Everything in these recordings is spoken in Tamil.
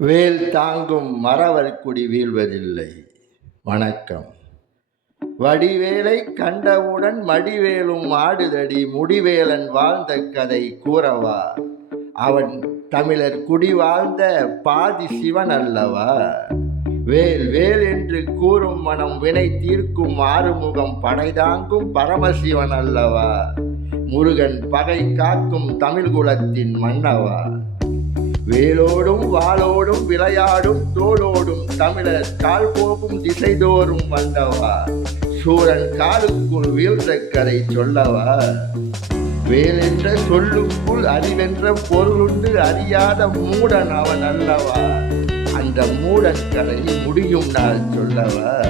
வேல் தாங்கும் மறவர்குடி வீழ்வதில்லை. வணக்கம். வடிவேலை கண்டவுடன் மடிவேலும் ஆடுதடி முடிவேலன் வாழ்ந்த கதை கூறவா? அவன் தமிழர் குடி வாழ்ந்த பாதி சிவன் அல்லவா? வேல் வேல் என்று கூறும் மனம் வினை தீர்க்கும் ஆறுமுகம் படைதாங்கும் பரமசிவன் அல்லவா? முருகன் பகை காக்கும் தமிழ் குலத்தின் மன்னவா? வேலோடும் வாளோடும் விளையாடும் தோளோடும் தமிழர் கால் போகும் திசைதோறும் வந்தவா? சூரன் காலுக்குள் வீழ்ந்த கதை சொல்லவா? வேல் என்ற சொல்லுக்குள் அறிவென்ற பொருளுண்டு அறியாத மூடன் அவன் அல்லவா? அந்த மூடன் கதை முடியும் நாள் சொல்லவா?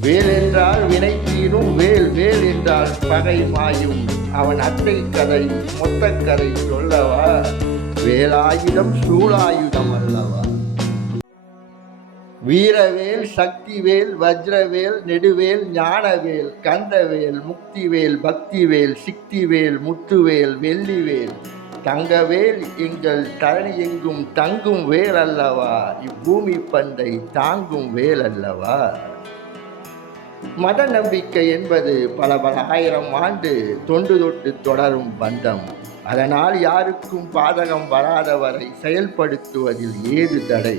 வேல் என்றால் வினை தீரும், வேல் வேல் என்றால் பகை மாயும், அவன் அத்தை கதை மொத்த கதை சொல்லவா? வேலாயுதம் சூளாயுதம் அல்லவா? வீரவேல் சக்திவேல் வஜ்ரவேல் நெடுவேல் ஞானவேல் கந்தவேல் முக்திவேல் பக்திவேல் சிக்திவேல் முத்துவேல் வெள்ளிவேல் தங்கவேல் எங்கள் தரணி எங்கும் தங்கும் வேல் அல்லவா? இப்பூமி பந்தை தாங்கும் வேல் அல்லவா? மத நம்பிக்கை என்பது பல ஆயிரம் ஆண்டு தொண்டு தொட்டு தொடரும் பந்தம். அதனால் யாருக்கும் பாதகம் வராதவரை செயல்படுத்துவதில் ஏது தடை?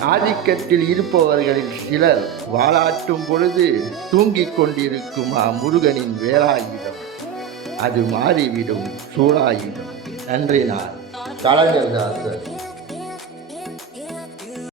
ஆதிக்கத்தில் இருப்பவர்களில் சிலர் வாளாட்டும் பொழுது தூங்கிக் கொண்டிருக்குமா முருகனின் வேலாயுதம்? அது மாறிவிடும் சூளாயுதம். நன்றி. நான் கலைஞர் தாசர்.